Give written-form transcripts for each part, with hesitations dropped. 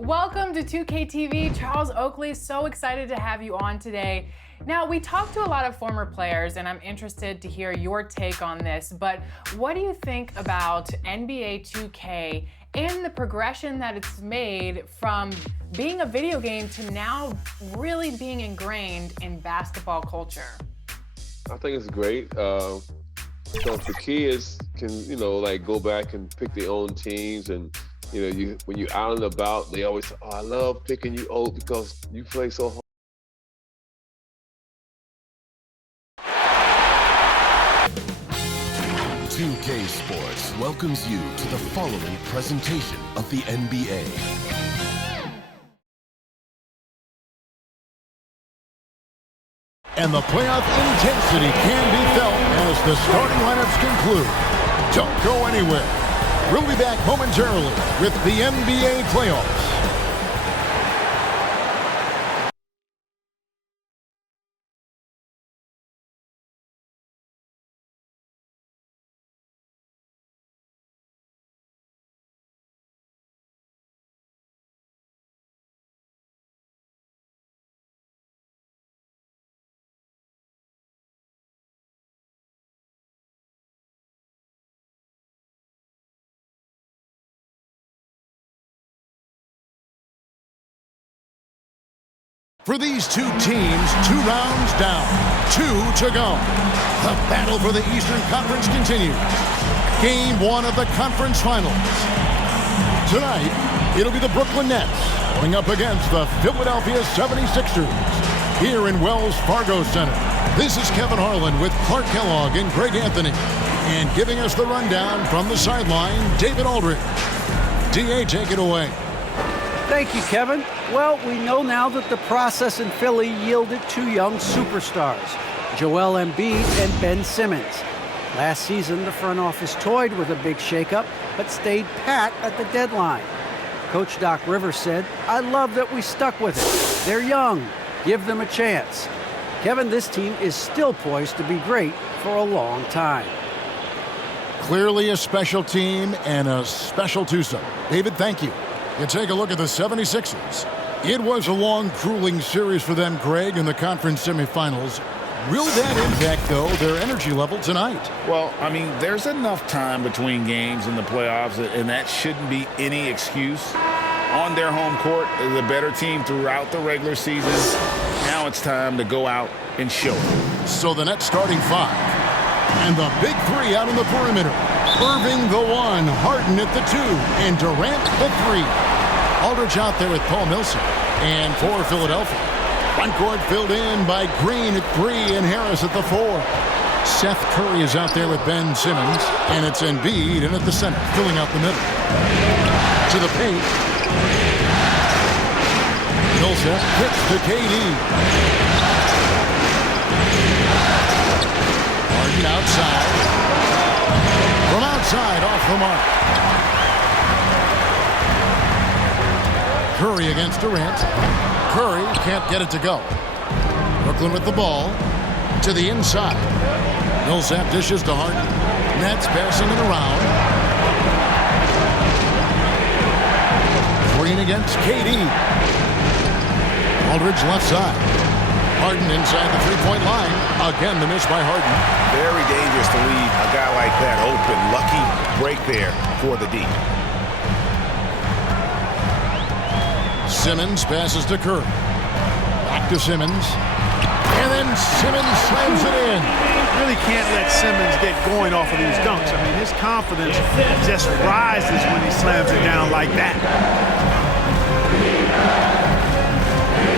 Welcome to 2K TV. Charles Oakley, so excited to have you on today. Now, we talked to a lot of former players, and I'm interested to hear your take on this, but what do you think about NBA 2K and the progression that it's made from being a video game to now really being ingrained in basketball culture? I think it's great. So if the kids can, like go back and pick their own teams, and when you're out and about, they always say, "Oh, I love picking you, Oak, because you play so hard." "2K Sports" welcomes you to the following presentation of the NBA. And the playoff intensity can be felt as the starting lineups conclude. Don't go anywhere. We'll be back momentarily with the NBA playoffs. For these two teams, 2 rounds down, 2 to go. The battle for the Eastern Conference continues. Game 1 of the conference finals. Tonight, it'll be the Brooklyn Nets going up against the Philadelphia 76ers here in Wells Fargo Center. This is Kevin Harlan with Clark Kellogg and Greg Anthony. And giving us the rundown from the sideline, David Aldridge. DA, take it away. Thank you, Kevin. Well, we know now that the process in Philly yielded 2 young superstars, Joel Embiid and Ben Simmons. Last season, the front office toyed with a big shakeup, but stayed pat at the deadline. Coach Doc Rivers said, "I love that we stuck with it. They're young. Give them a chance." Kevin, this team is still poised to be great for a long time. Clearly a special team and a special twosome. David, thank you. You take a look at the 76ers. It was a long, grueling series for them, Greg, in the conference semifinals. Will that impact, though, their energy level tonight? Well, I mean, there's enough time between games in the playoffs, and that shouldn't be any excuse. On their home court, the better team throughout the regular season. Now it's time to go out and show it. So the Nets starting 5. And the big 3 out on the perimeter. Irving the 1, Harden at the 2, and Durant the 3. Aldridge out there with Paul Millsap. And for Philadelphia, front court filled in by Green at 3 and Harris at the 4. Seth Curry is out there with Ben Simmons, and it's Embiid in at the center, filling out the middle. To the paint. Millsap hits to KD. Harden outside. From outside, off the mark. Curry against Durant. Curry can't get it to go. Brooklyn with the ball. To the inside. Millsap dishes to Harden. Nets passing it around. Green against KD. Aldridge left side. Harden inside the three-point line. Again, the miss by Harden. Very dangerous to leave a guy like that open. Lucky break there for the D. Simmons passes to Curry. Back to Simmons. And then Simmons slams it in. Really can't let Simmons get going off of these dunks. I mean, his confidence just rises when he slams it down like that.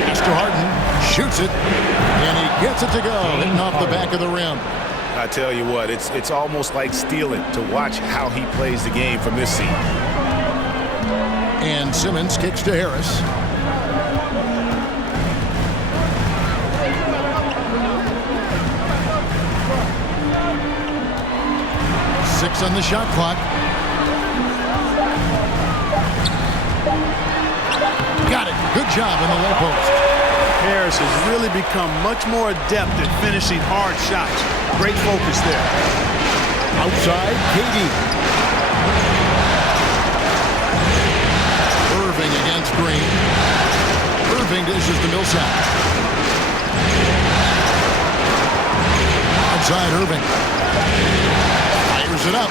Pass to Harden. Shoots it, and he gets it to go, hitting off the back of the rim. I tell you what, it's almost like stealing to watch how he plays the game from this seat. And Simmons kicks to Harris. Six on the shot clock. Got it. Good job in the low post. Harris has really become much more adept at finishing hard shots. Great focus there. Outside, KD. Irving against Green. Irving dishes to Millsap. Outside Irving. Fires it up.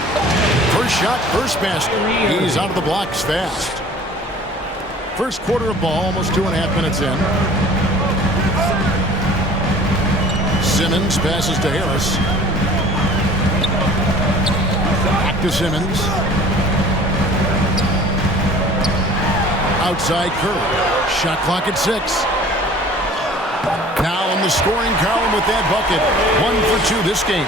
First shot, first basket. He's out of the blocks fast. First quarter of ball, almost 2.5 minutes in. Simmons passes to Harris. Back to Simmons. Outside Curry. Shot clock at 6. Now in the scoring column with that bucket. 1 for 2 this game.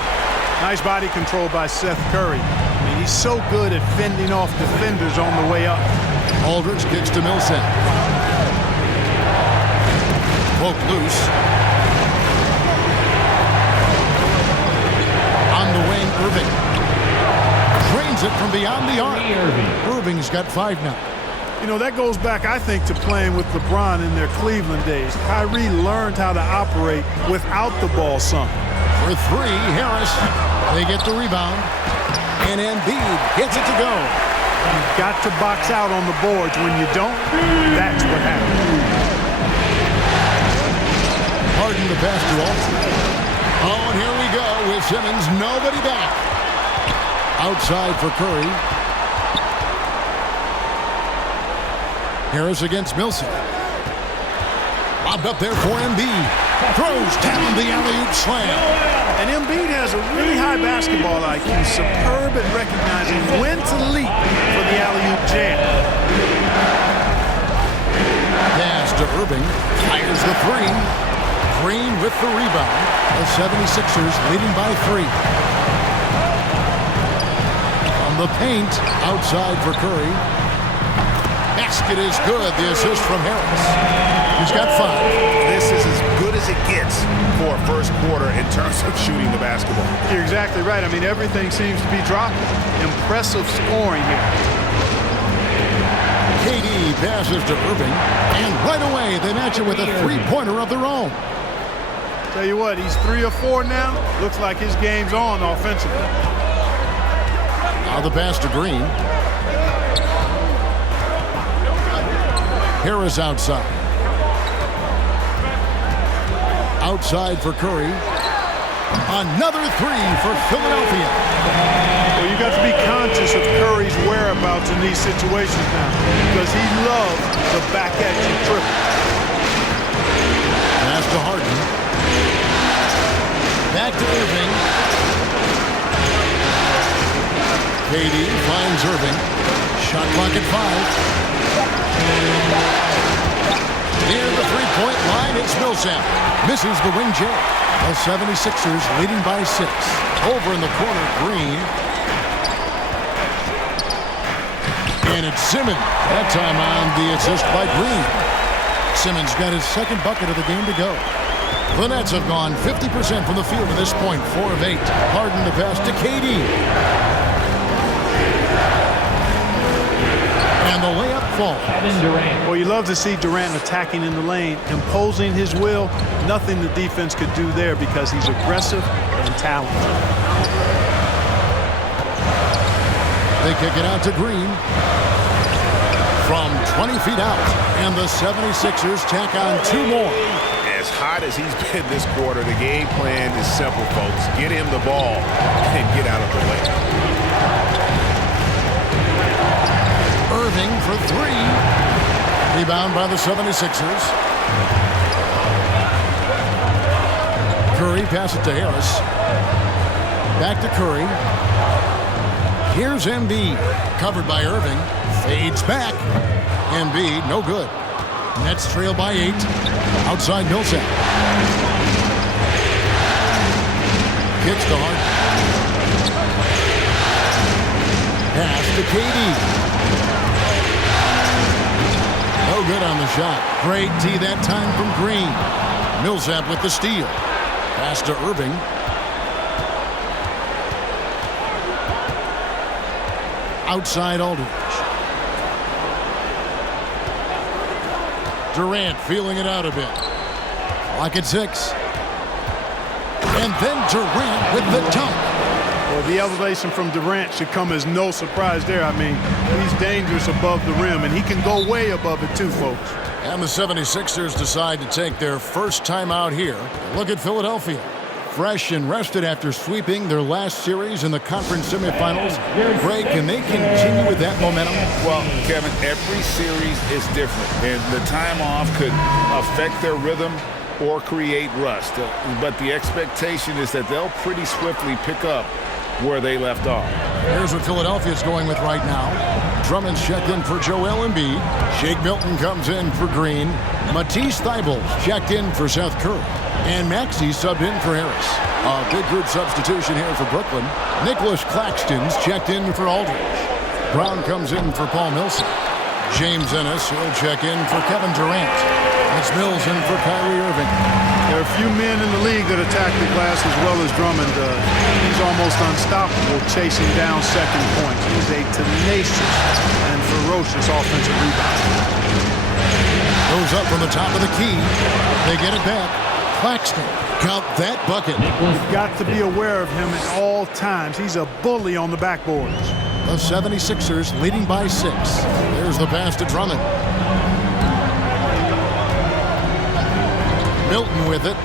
Nice body control by Seth Curry. I mean, he's so good at fending off defenders on the way up. Aldridge kicks to Millsap. Poke loose. On the wing, Irving. Drains it from beyond the arc. Irving's got 5 now. You know, that goes back, I think, to playing with LeBron in their Cleveland days. Kyrie learned how to operate without the ball some. For 3, Harris. They get the rebound. And Embiid gets it to go. You've got to box out on the boards. When you don't, that's what happens. Harden the pass to Aldridge. Oh, and here we go with Simmons. Nobody back. Outside for Curry. Harris against Millsap. Lobbed up there for Embiid. Throws down the alley-oop slam. And Embiid has a really high basketball IQ. Superb at recognizing when to leap for the alley-oop jam. Pass to Irving. Fires the 3. Green with the rebound. The 76ers leading by 3. On the paint. Outside for Curry. Basket is good. The assist from Harris. He's got 5. This is as good as it gets for a first quarter in terms of shooting the basketball. You're exactly right. I mean, everything seems to be dropping. Impressive scoring here. KD passes to Irving. And right away, they match it with a 3-pointer of their own. Tell you what, he's 3 or 4 now. Looks like his game's on offensively. Now the pass to Green. Harris outside. Outside for Curry. Another 3 for Philadelphia. Well, you got to be conscious of Curry's whereabouts in these situations now, because he loves the back at you triple. Pass to Harden. Back to Irving. KD finds Irving. Shot clock at 5. Near the 3-point line, it's Millsap. Misses the wing jam. The 76ers leading by 6. Over in the corner, Green. And it's Simmons. That time on the assist by Green. Simmons got his 2nd bucket of the game to go. The Nets have gone 50% from the field to this point, 4 of 8. Harden the pass to KD. And the layup falls. Well, you love to see Durant attacking in the lane, imposing his will. Nothing the defense could do there because he's aggressive and talented. They kick it out to Green. From 20 feet out. And the 76ers tack on 2 more. As hot as he's been this quarter, the game plan is simple, folks. Get him the ball and get out of the way. Irving for 3. Rebound by the 76ers. Curry passes it to Harris. Back to Curry. Here's Embiid. Covered by Irving. Fades back. Embiid, no good. Nets trail by 8. Outside Millsap. Kicks to Harden. Pass to KD. No good on the shot. Great D that time from Green. Millsap with the steal. Pass to Irving. Outside Aldridge. Durant feeling it out a bit. Clock at 6. And then Durant with the dunk. Well, the elevation from Durant should come as no surprise there. I mean, he's dangerous above the rim, and he can go way above it too, folks. And the 76ers decide to take their first time out here. Look at Philadelphia. Fresh and rested after sweeping their last series in the conference semifinals. Greg, can they continue with that momentum? Well, Kevin, every series is different, and the time off could affect their rhythm or create rust. But the expectation is that they'll pretty swiftly pick up where they left off. Here's what Philadelphia's going with right now. Drummond's checked in for Joel Embiid. Shake Milton comes in for Green. Matisse Thybulle's checked in for Seth Curry. And Maxey subbed in for Harris. A big group substitution here for Brooklyn. Nicholas Claxton's checked in for Aldridge. Brown comes in for Paul Millsap. James Ennis will check in for Kevin Durant. It's Mills in for Kyrie Irving. There are a few men in the league that attack the glass as well as Drummond does. He's almost unstoppable chasing down second points. He's a tenacious and ferocious offensive rebounder. Goes up from the top of the key. They get it back. Claxton, count that bucket. You've got to be aware of him at all times. He's a bully on the backboards. The 76ers leading by 6. There's the pass to Drummond. Milton with it.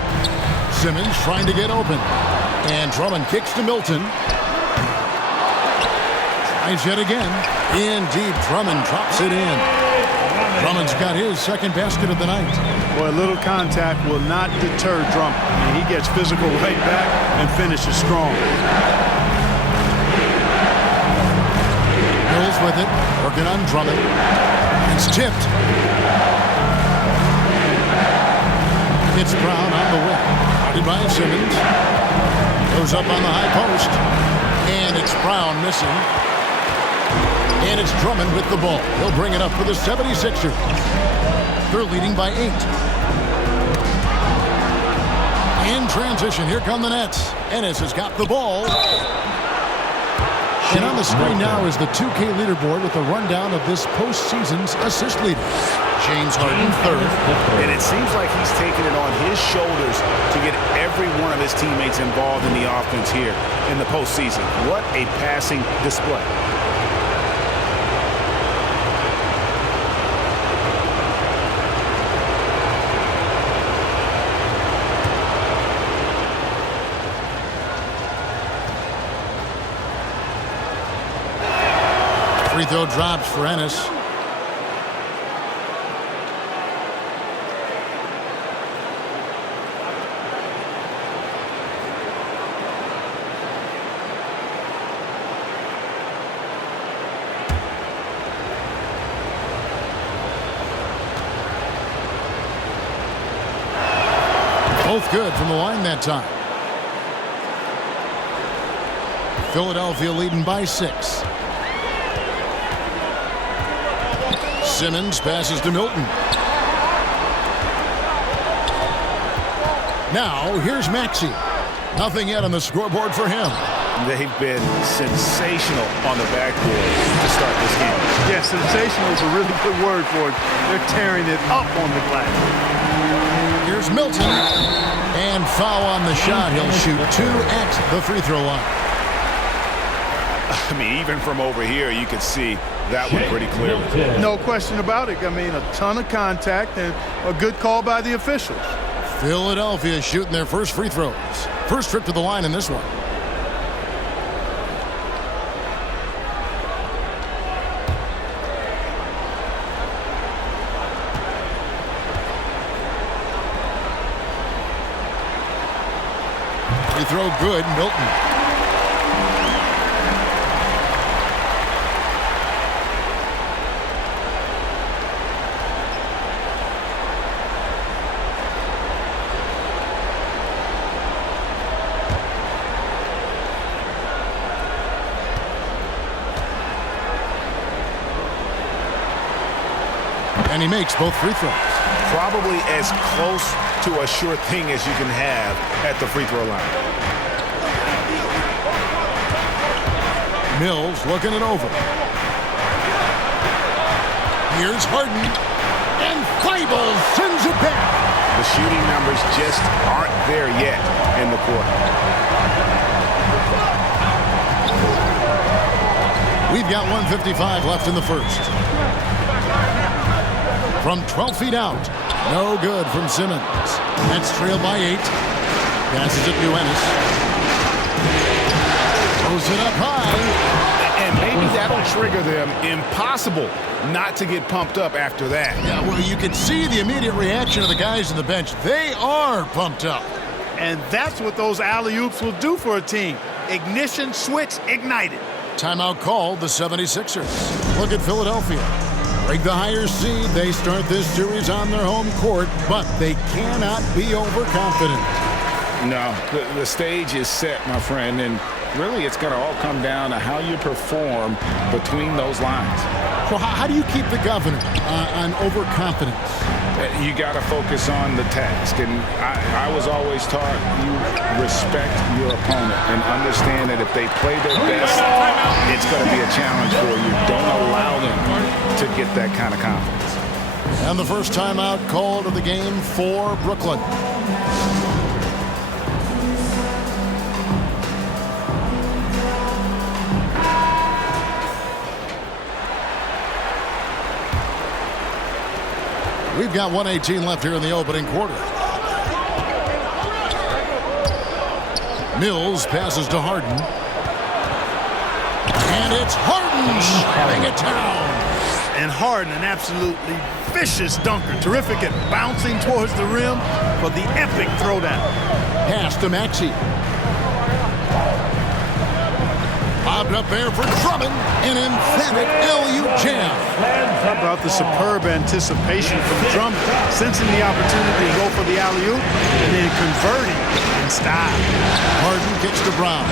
Simmons trying to get open. And Drummond kicks to Milton. Tries yet again. In deep, Drummond drops it in. Drummond's got his second basket of the night. Boy, a little contact will not deter Drummond. I mean, he gets physical right back and finishes strong. Mills with it, working on Drummond. It's tipped. It's Brown on the wing. Guarded by Simmons. Goes up on the high post. And it's Brown missing. And it's Drummond with the ball. He'll bring it up for the 76ers. They're leading by 8. In transition, here come the Nets. Ennis has got the ball. And on the screen now is the 2K leaderboard with a rundown of this postseason's assist leader. James Harden, 3rd. And it seems like he's taking it on his shoulders to get every one of his teammates involved in the offense here in the postseason. What a passing display. Free throw drops for Ennis. Both good from the line that time. Philadelphia leading by 6. Simmons passes to Milton. Now, here's Maxey. Nothing yet on the scoreboard for him. They've been sensational on the backboard to start this game. Yeah, sensational is a really good word for it. They're tearing it up on the glass. Here's Milton. And foul on the shot. He'll shoot 2 at the free throw line. I mean, even from over here, you can see that one pretty clearly. No question about it. I mean, a ton of contact and a good call by the officials. Philadelphia shooting their first free throws. First trip to the line in this one. Free throw good, Milton. And he makes both free throws. Probably as close to a sure thing as you can have at the free throw line. Mills looking it over. Here's Harden. And Thibault sends it back. The shooting numbers just aren't there yet in the quarter. We've got 1:55 left in the first. From 12 feet out. No good from Simmons. That's trailed by 8. Passes it to Ennis. Throws it up high. And maybe that'll trigger them. Impossible not to get pumped up after that. Yeah, well, you can see the immediate reaction of the guys on the bench. They are pumped up. And that's what those alley-oops will do for a team. Ignition, switch, ignited. Timeout called, the 76ers. Look at Philadelphia. Break the higher seed. They start this series on their home court, but they cannot be overconfident. No, the stage is set, my friend, and really it's going to all come down to how you perform between those lines. Well, how do you keep the governor on overconfidence? You got to focus on the task, and I was always taught you respect your opponent and understand that if they play their best, it's going to be a challenge for you. Don't allow them to get that kind of confidence. And the first timeout called of the game for Brooklyn. We've got 1:18 left here in the opening quarter. Mills passes to Harden. And it's Harden shutting it down. And Harden, an absolutely vicious dunker. Terrific at bouncing towards the rim for the epic throwdown. Pass to Maxey. Bobbed up there for Drummond. An emphatic LU jam. How about the superb anticipation from Drummond, sensing the opportunity to go for the alley-oop and then converting in style. Harden kicks to Brown.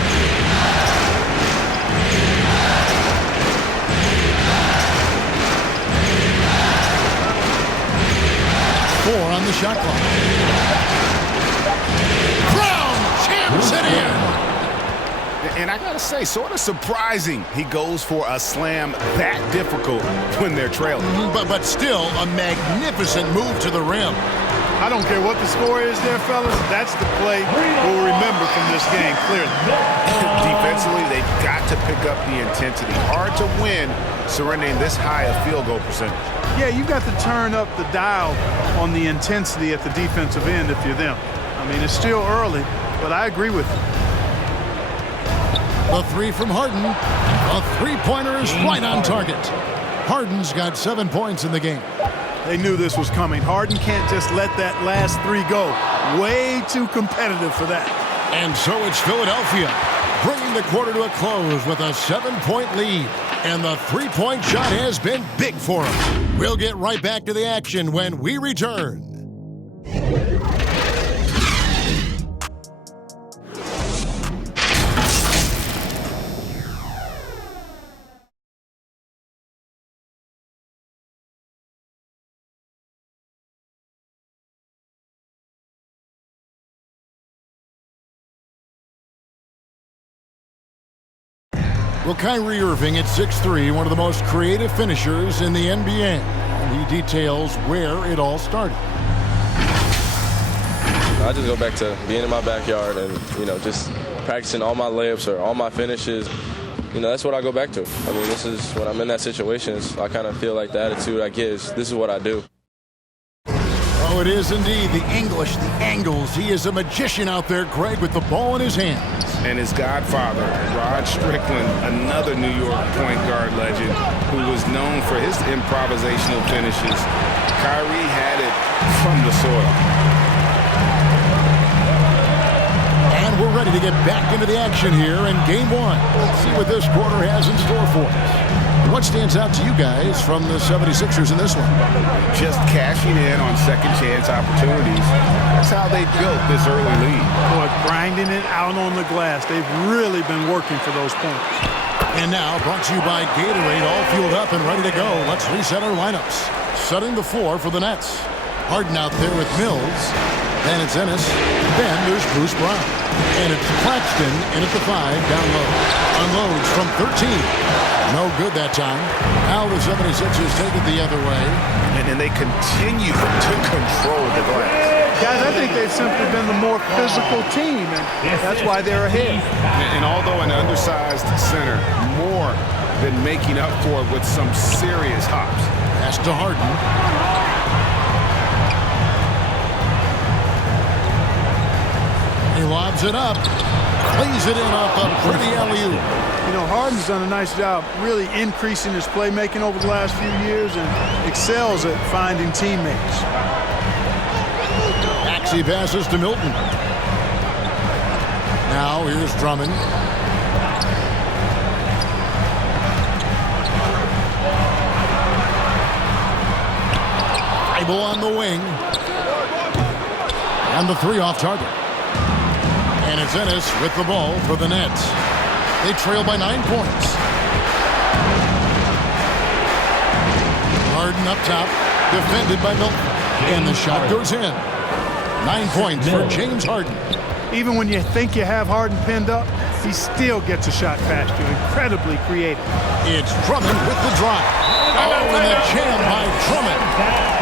Four on the shot clock. Brown jams it in. And I got to say, sort of surprising he goes for a slam that difficult when they're trailing. But still a magnificent move to the rim. I don't care what the score is there, fellas. That's the play we'll remember from this game, clearly. Defensively, they've got to pick up the intensity. Hard to win surrendering this high a field goal percentage. Yeah, you've got to turn up the dial on the intensity at the defensive end if you're them. I mean, it's still early, but I agree with you. The three from Harden. A three-pointer is right on target. Harden's got 7 points in the game. They knew this was coming. Harden can't just let that last three go. Way too competitive for that. And so it's Philadelphia bringing the quarter to a close with a 7-point lead. And the three-point shot has been big for them. We'll get right back to the action when we return. Well, Kyrie Irving at 6'3", one of the most creative finishers in the NBA. And he details where it all started. I just go back to being in my backyard and, just practicing all my layups or all my finishes. That's what I go back to. I mean, this is when I'm in that situation, I kind of feel like the attitude I get is this is what I do. Oh, it is indeed. The English, the angles. He is a magician out there, Greg, with the ball in his hands. And his godfather, Rod Strickland, another New York point guard legend who was known for his improvisational finishes. Kyrie had it from the soil. And we're ready to get back into the action here in Game 1. Let's see what this quarter has in store for us. What stands out to you guys from the 76ers in this one? Just cashing in on second chance opportunities. That's how they built this early lead. Boy, grinding it out on the glass. They've really been working for those points. And now, brought to you by Gatorade, all fueled up and ready to go. Let's reset our lineups. Setting the floor for the Nets. Harden out there with Mills. Then it's Ennis. Then there's Bruce Brown. And it's Claxton in at the 5 down low. Unloads from 13. No good that time. Now the 76ers take it the other way. And they continue to control the glass. Guys, I think they've simply been the more physical team, and that's why they're ahead. And although an undersized center, more than making up for it with some serious hops. Pass to Harden. He lobs it up. Plays it in off a pretty alley-oop. You know, Harden's done a nice job really increasing his playmaking over the last few years and excels at finding teammates. Maxey passes to Milton. Now here's Drummond. Bible on the wing. And the three off target. And it's Ennis with the ball for the Nets. They trail by 9 points. Harden up top, defended by Milton. And the shot goes in. 9 points for James Harden. Even when you think you have Harden pinned up, he still gets a shot past you. Incredibly creative. It's Drummond with the drive. Oh, and a jam by Drummond.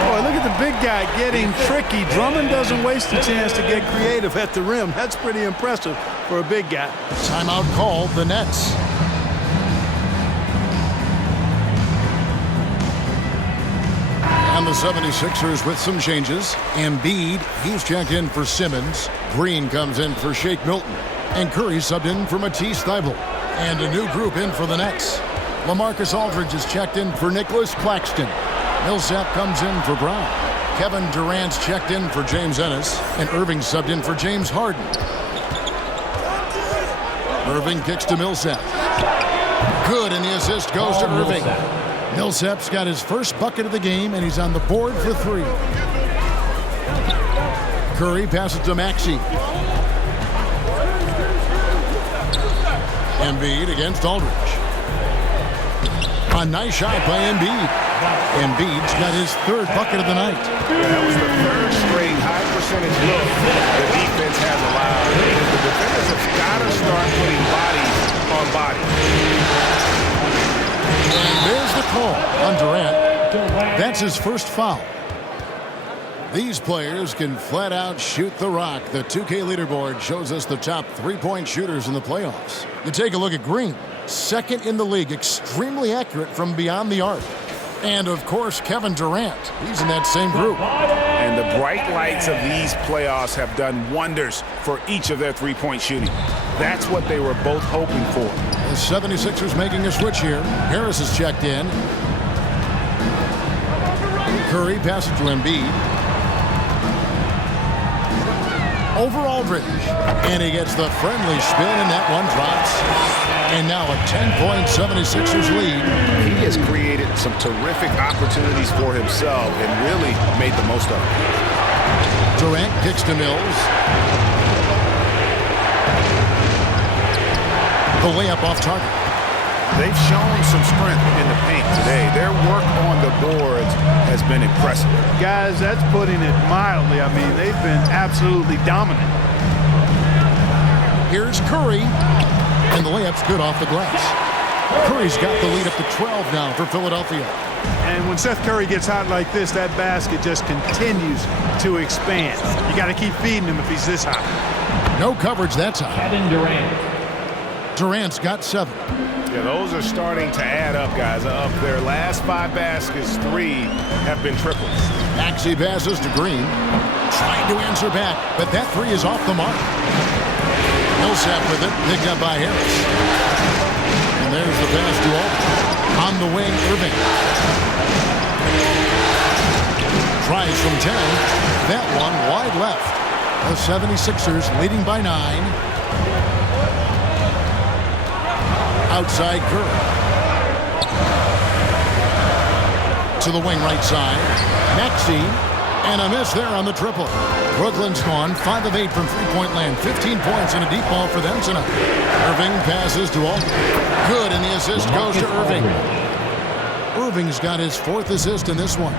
Boy, look at the big guy getting tricky. Drummond doesn't waste a chance to get creative at the rim. That's pretty impressive for a big guy. Timeout called, the Nets. And the 76ers with some changes. Embiid, he's checked in for Simmons. Green comes in for Shake Milton. And Curry subbed in for Matisse Thybulle. And a new group in for the Nets. LaMarcus Aldridge is checked in for Nicholas Claxton. Millsap comes in for Brown. Kevin Durant's checked in for James Ennis. And Irving subbed in for James Harden. Irving kicks to Millsap. Good, and the assist goes to Irving. Millsap's got his first bucket of the game, and he's on the board for three. Curry passes to Maxey. Embiid against Aldridge. A nice shot by Embiid. Embiid's got his third bucket of the night. That was the third straight high percentage look the defense has allowed. The defenders have got to start putting bodies on bodies. And there's the call on Durant. That's his first foul. These players can flat out shoot the rock. The 2K leaderboard shows us the top three-point shooters in the playoffs. You take a look at Green, second in the league, extremely accurate from beyond the arc. And, of course, Kevin Durant. He's in that same group. And the bright lights of these playoffs have done wonders for each of their three-point shooting. That's what they were both hoping for. The 76ers making a switch here. Harris is checked in. Curry passes to Embiid. Over Aldridge. And he gets the friendly spin, and that one drops. And now a 10-point 76ers lead. He has created some terrific opportunities for himself and really made the most of it. Durant kicks to Mills. The layup off target. They've shown some strength in the paint today. Their work on the boards has been impressive. Guys, that's putting it mildly. I mean, they've been absolutely dominant. Here's Curry. And the layup's good off the glass. Curry's got the lead up to 12 now for Philadelphia. And when Seth Curry gets hot like this, that basket just continues to expand. You got to keep feeding him if he's this hot. No coverage that time. Kevin Durant. Durant's got 7. Yeah, those are starting to add up, guys. Of their last 5 baskets, 3 have been triples. Maxey passes to Green. Trying to answer back, but that 3 is off the mark. Millsap with it, picked up by Harris. And there's the pass to Aldridge. On the wing, Irving. Tries from 10. That one wide left. The 76ers leading by 9. Outside Curry. To the wing right side. Maxey. And a miss there on the triple. Brooklyn's gone 5 of 8 from three-point land. 15 points and a deep ball for them tonight. Irving passes to Aldridge. Good, and the assist goes to Irving. Irving's got his 4th assist in this one.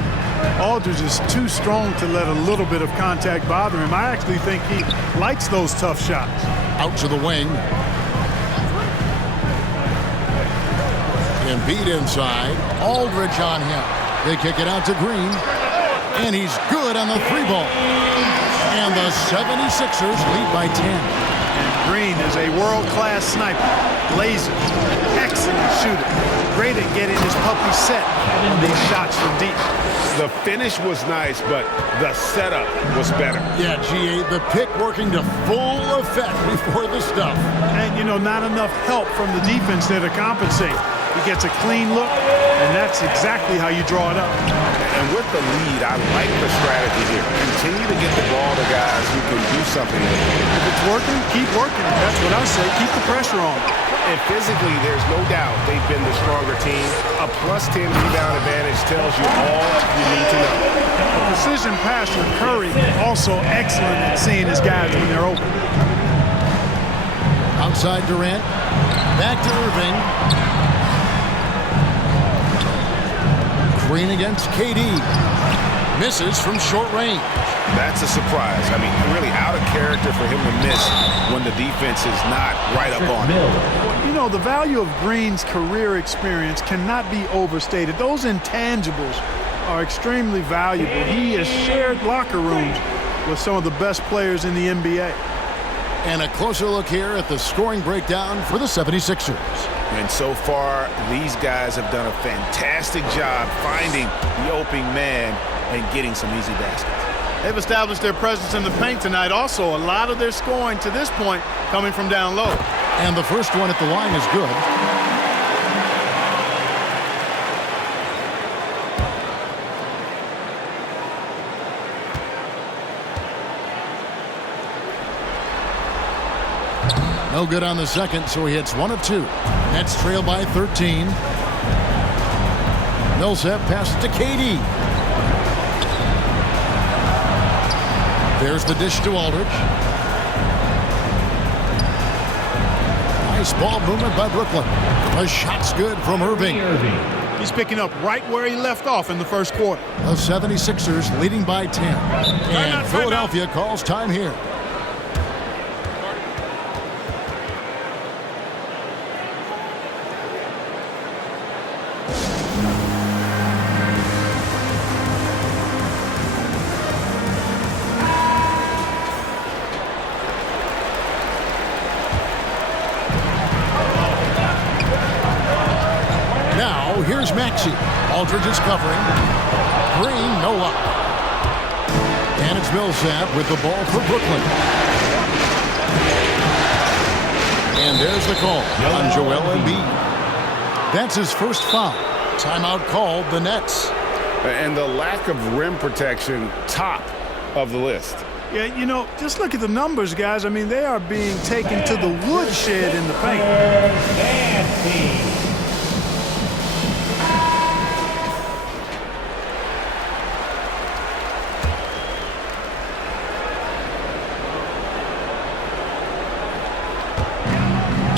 Aldridge is too strong to let a little bit of contact bother him. I actually think he likes those tough shots. Out to the wing. Embiid inside. Aldridge on him. They kick it out to Green. And he's good on the 3 ball. And the 76ers lead by 10. And Green is a world-class sniper. Laser, excellent shooter. Great at getting his puppy set on these shots from deep. The finish was nice, but the setup was better. Yeah, GA, the pick working to full effect before the stuff. And, you know, not enough help from the defense there to compensate. He gets a clean look, and that's exactly how you draw it up. And with the lead, I like the strategy here. Continue to get the ball to guys who can do something with it. If it's working, keep working. That's what I say. Keep the pressure on. And physically, there's no doubt they've been the stronger team. A plus 10 rebound advantage tells you all you need to know. A precision passer, Curry, also excellent at seeing his guys when they're open. Outside Durant. Back to Irving. Green against KD. Misses from short range. That's a surprise. I mean, really out of character for him to miss when the defense is not right up on him. Well, you know, the value of Green's career experience cannot be overstated. Those intangibles are extremely valuable. He has shared locker rooms with some of the best players in the NBA. And a closer look here at the scoring breakdown for the 76ers. And so far, these guys have done a fantastic job finding the opening man and getting some easy baskets. They've established their presence in the paint tonight. Also, a lot of their scoring to this point coming from down low. And the first one at the line is good. No good on the second, so he hits 1 of 2. Nets trail by 13. Millsap passes to KD. There's the dish to Aldridge. Nice ball movement by Brooklyn. The shot's good from Irving. He's picking up right where he left off in the first quarter. The 76ers leading by 10. And Philadelphia calls time here. Here's Maxey. Aldridge is covering. Green, no luck. And it's Millsap with the ball for Brooklyn. And there's the call on Joel Embiid. That's his first foul. Timeout called the Nets. And the lack of rim protection, top of the list. Yeah, you know, just look at the numbers, guys. I mean, they are being taken to the woodshed in the paint.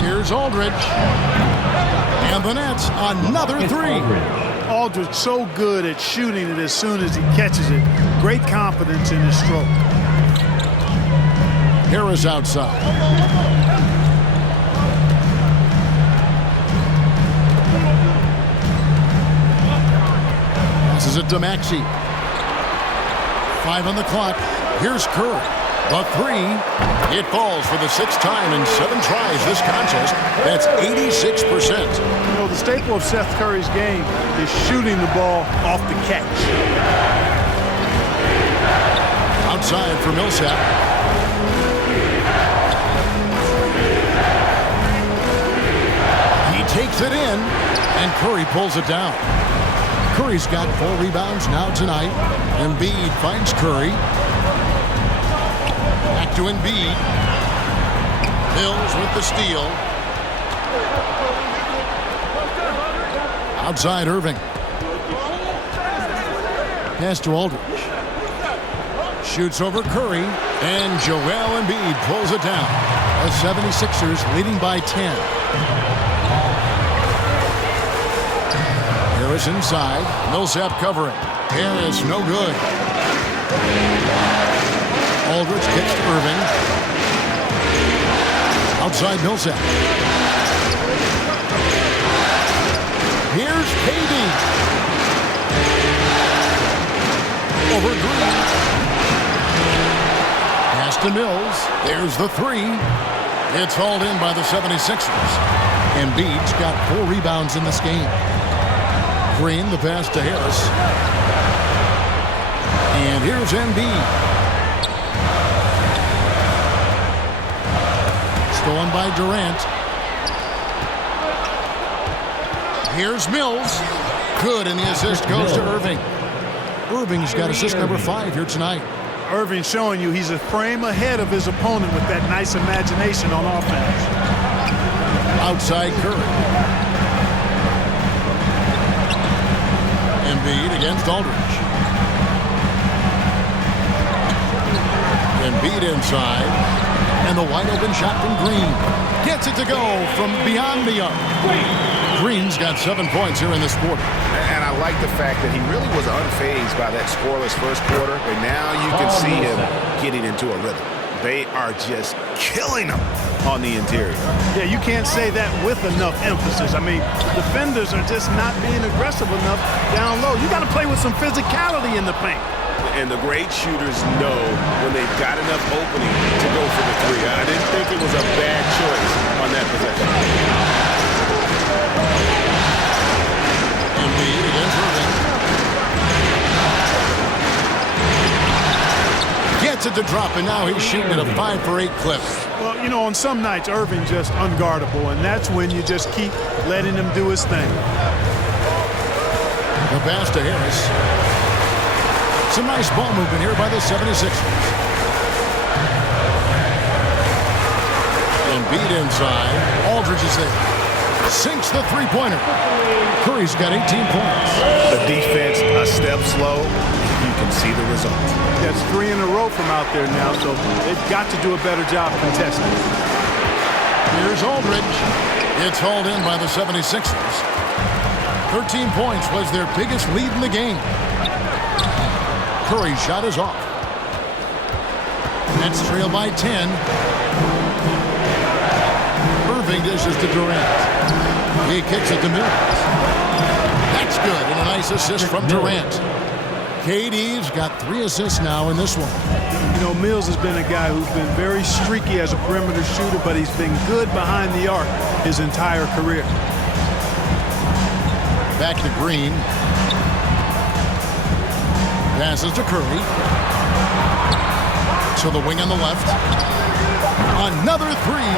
Here's Aldridge. And the Nets, another 3. Aldridge so good at shooting it as soon as he catches it. Great confidence in his stroke. Harris outside. Passes it to Maxey. 5 on the clock. Here's Curry. The 3. It falls for the 6th time in 7 tries this contest. That's 86%. You know, the staple of Seth Curry's game is shooting the ball off the catch. Outside for Millsap. He takes it in, and Curry pulls it down. Curry's got 4 rebounds now tonight. Embiid finds Curry. Back to Embiid. Hills with the steal. Outside Irving. Pass to Aldridge. Shoots over Curry. And Joel Embiid pulls it down. The 76ers leading by 10. Harris inside. Millsap covering. Harris no good. Aldridge kicks to Irving. Outside Millsap. Here's KD. Over Green. to Mills. There's the three. It's hauled in by the 76ers. Embiid's got 4 rebounds in this game. Green, the pass to Harris. And here's Embiid. Stolen by Durant. Here's Mills. Good, and the assist goes to Irving. Irving's got assist number 5 here tonight. Irving showing you he's a frame ahead of his opponent with that nice imagination on offense. Outside Curry. Embiid against Aldridge. Embiid inside. And the wide open shot from Green. Gets it to go from beyond the arc. Green's got 7 points here in this quarter. And I like the fact that he really was unfazed by that scoreless first quarter. And now you can see him getting into a rhythm. They are just killing him on the interior. Yeah, you can't say that with enough emphasis. I mean, defenders are just not being aggressive enough down low. You got to play with some physicality in the paint. And the great shooters know when they've got enough opening to go for the three. I didn't think it was a bad choice on that possession. Embiid against Irving. Gets it to drop, and now he's shooting at a 5 for 8 clip. Well, you know, on some nights, Irving's just unguardable, and that's when you just keep letting him do his thing. The pass to Harris. Some nice ball movement here by the 76ers. Embiid inside. Aldridge is there. Sinks the three-pointer. Curry's got 18 points. The defense a step slow. You can see the result. That's 3 in a row from out there now, so they've got to do a better job contesting. Here's Aldridge. It's hauled in by the 76ers. 13 points was their biggest lead in the game. Curry's shot is off. Nets trail by 10. Irving dishes to Durant. He kicks it to Mills. That's good, and a nice assist from Durant. KD's got 3 assists now in this one. You know, Mills has been a guy who's been very streaky as a perimeter shooter, but he's been good behind the arc his entire career. Back to Green. Passes to Curry. To the wing on the left. Another 3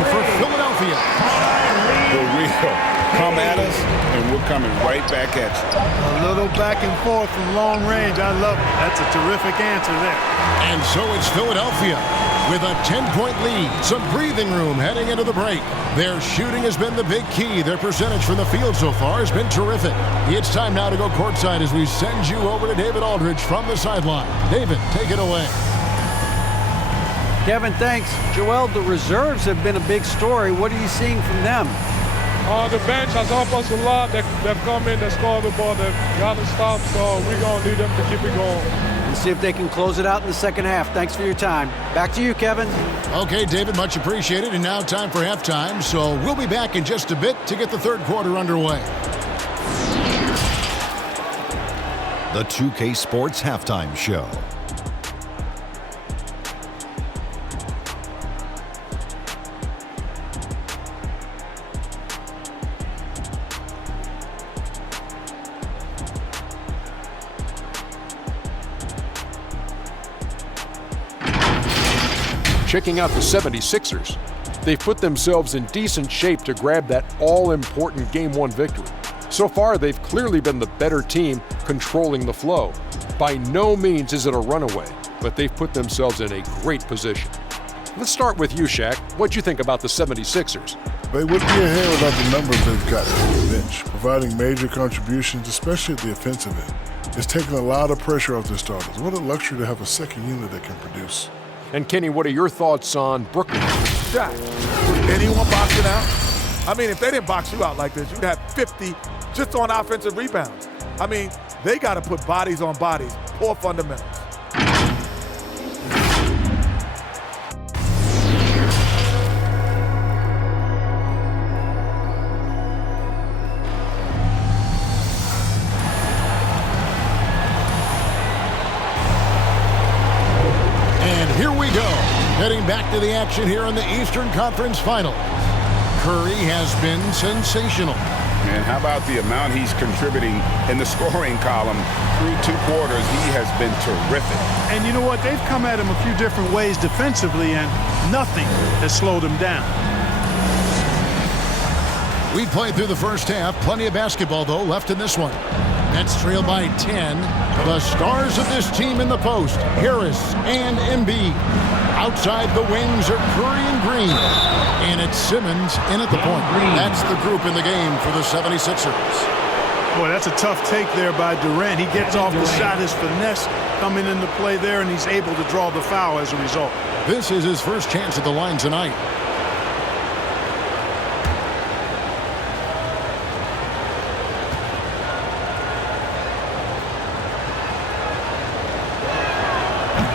for Philadelphia. The real. Come at us, and we're coming right back at you. A little back and forth from long range. I love it. That's a terrific answer there. And so it's Philadelphia with a 10-point lead. Some breathing room heading into the break. Their shooting has been the big key. Their percentage from the field so far has been terrific. It's time now to go courtside as we send you over to David Aldridge from the sideline. David, take it away. Kevin, thanks. Joel, the reserves have been a big story. What are you seeing from them? The bench has helped us a lot. They've come in, they scored the ball, they've got to stop, so we're going to need them to keep it going. And see if they can close it out in the second half. Thanks for your time. Back to you, Kevin. Okay, David, much appreciated. And now time for halftime, so we'll be back in just a bit to get the third quarter underway. The 2K Sports Halftime Show. Checking out the 76ers. They've put themselves in decent shape to grab that all-important Game 1 victory. So far, they've clearly been the better team controlling the flow. By no means is it a runaway, but they've put themselves in a great position. Let's start with you, Shaq. What'd you think about the 76ers? They would be ahead without the numbers they've got from the bench, providing major contributions, especially at the offensive end. It's taken a lot of pressure off the starters. What a luxury to have a second unit that can produce. And Kenny, what are your thoughts on Brooklyn? Shaq, would anyone box it out? I mean, if they didn't box you out like this, you'd have 50 just on offensive rebounds. I mean, they got to put bodies on bodies, poor fundamentals. Here we go. Heading back to the action here in the Eastern Conference Finals. Curry has been sensational. And how about the amount he's contributing in the scoring column through 2 quarters? He has been terrific. And you know what? They've come at him a few different ways defensively, and nothing has slowed him down. We played through the first half. Plenty of basketball, though, left in this one. Nets trail by 10. The stars of this team in the post, Harris and Embiid. Outside the wings are Curry and Green. And it's Simmons in at the point. That's the group in the game for the 76ers. Boy, that's a tough take there by Durant. He gets off the shot, his finesse coming into play there, and he's able to draw the foul as a result. This is his first chance at the line tonight.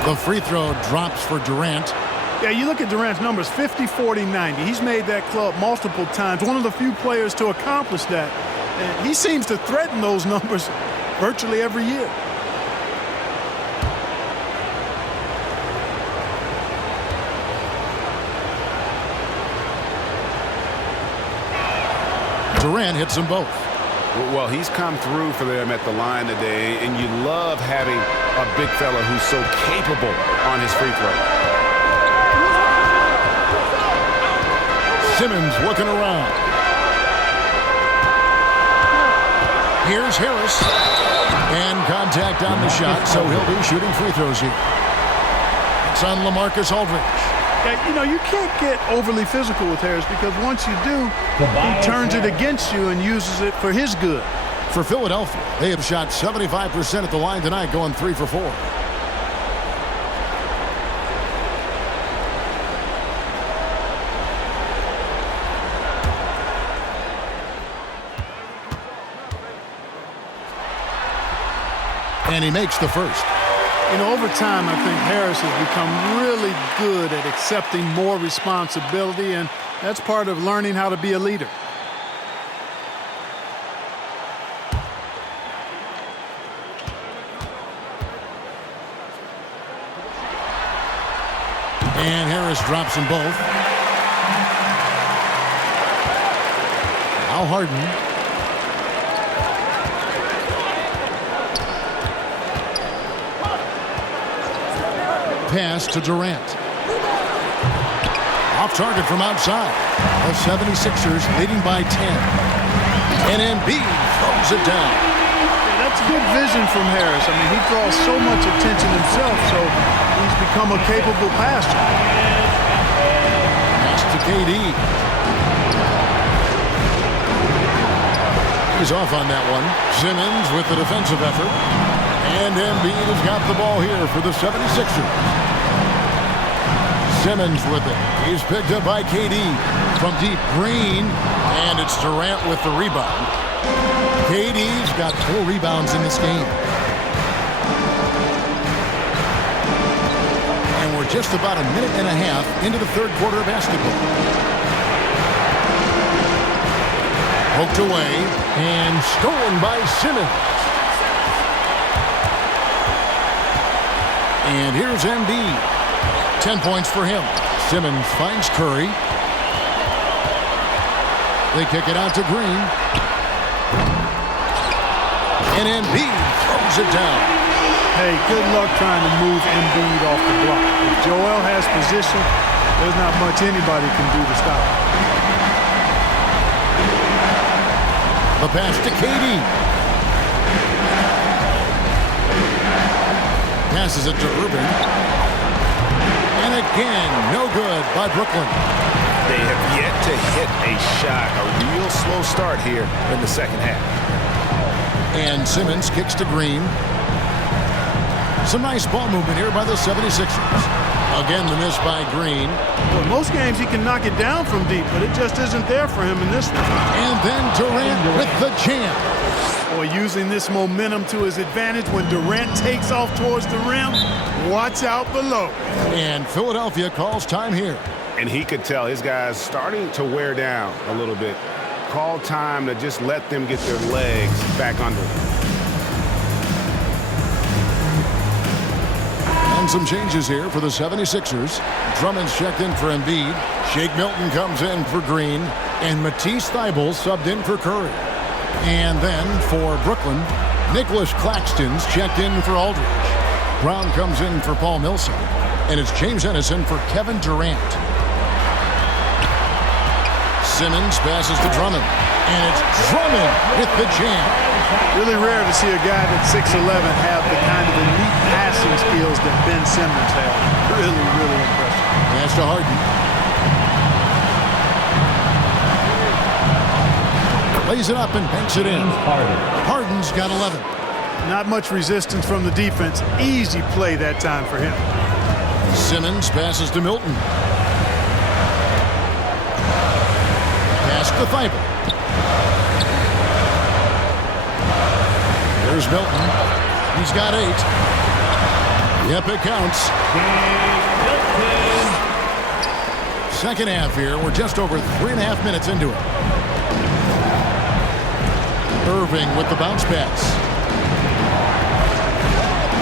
The free throw drops for Durant. Yeah, you look at Durant's numbers, 50, 40, 90. He's made that club multiple times. One of the few players to accomplish that. And he seems to threaten those numbers virtually every year. Durant hits them both. Well, he's come through for them at the line today, and you love having a big fella who's so capable on his free throw. Simmons looking around. Here's Harris. And contact on the shot, so he'll be shooting free throws here. It's on LaMarcus Aldridge. Yeah, you know, you can't get overly physical with Harris because once you do, he turns it against you and uses it for his good. For Philadelphia, they have shot 75% at the line tonight, going 3 for 4. And he makes the first. You know, over time, I think Harris has become really good at accepting more responsibility, and that's part of learning how to be a leader. And Harris drops them both. Now Harden. Pass to Durant. Off target from outside. The 76ers leading by 10. And Embiid throws it down. Yeah, that's good vision from Harris. I mean, he draws so much attention himself, so he's become a capable passer. Pass to KD. He's off on that one. Simmons with the defensive effort. And Embiid has got the ball here for the 76ers. Simmons with it. He's picked up by KD from deep. Green. And it's Durant with the rebound. KD's got 4 rebounds in this game. And we're just about a minute and a half into the third quarter of basketball. Poked away and stolen by Simmons. And here's Embiid. 10 points for him. Simmons finds Curry. They kick it out to Green. And Embiid throws it down. Hey, good luck trying to move Embiid off the block. If Joel has position, there's not much anybody can do to stop him. The pass to KD. Passes it to Irving. And again, no good by Brooklyn. They have yet to hit a shot. A real slow start here in the second half. And Simmons kicks to Green. Some nice ball movement here by the 76ers. Again, the miss by Green. Well, most games he can knock it down from deep, but it just isn't there for him in this one. And then Durant with the jam. Or using this momentum to his advantage when Durant takes off towards the rim. Watch out below. And Philadelphia calls time here. And he could tell his guys starting to wear down a little bit. Call time to just let them get their legs back under them. And some changes here for the 76ers. Drummond's checked in for Embiid. Shake Milton comes in for Green. And Matisse Thybulle subbed in for Curry. And then for Brooklyn, Nicholas Claxton's checked in for Aldridge. Brown comes in for Paul Millsap. And it's James Ennison for Kevin Durant. Simmons passes to Drummond. And it's Drummond with the jam. Really rare to see a guy that's 6'11" have the kind of elite passing skills that Ben Simmons has. Really, really impressive. Pass to Harden. Lays it up and banks it in. Harden's got 11. Not much resistance from the defense. Easy play that time for him. Simmons passes to Milton. Pass to Thybulle. There's Milton. He's got 8. Yep, it counts. Second half here. We're just over 3.5 minutes into it. Irving with the bounce pass.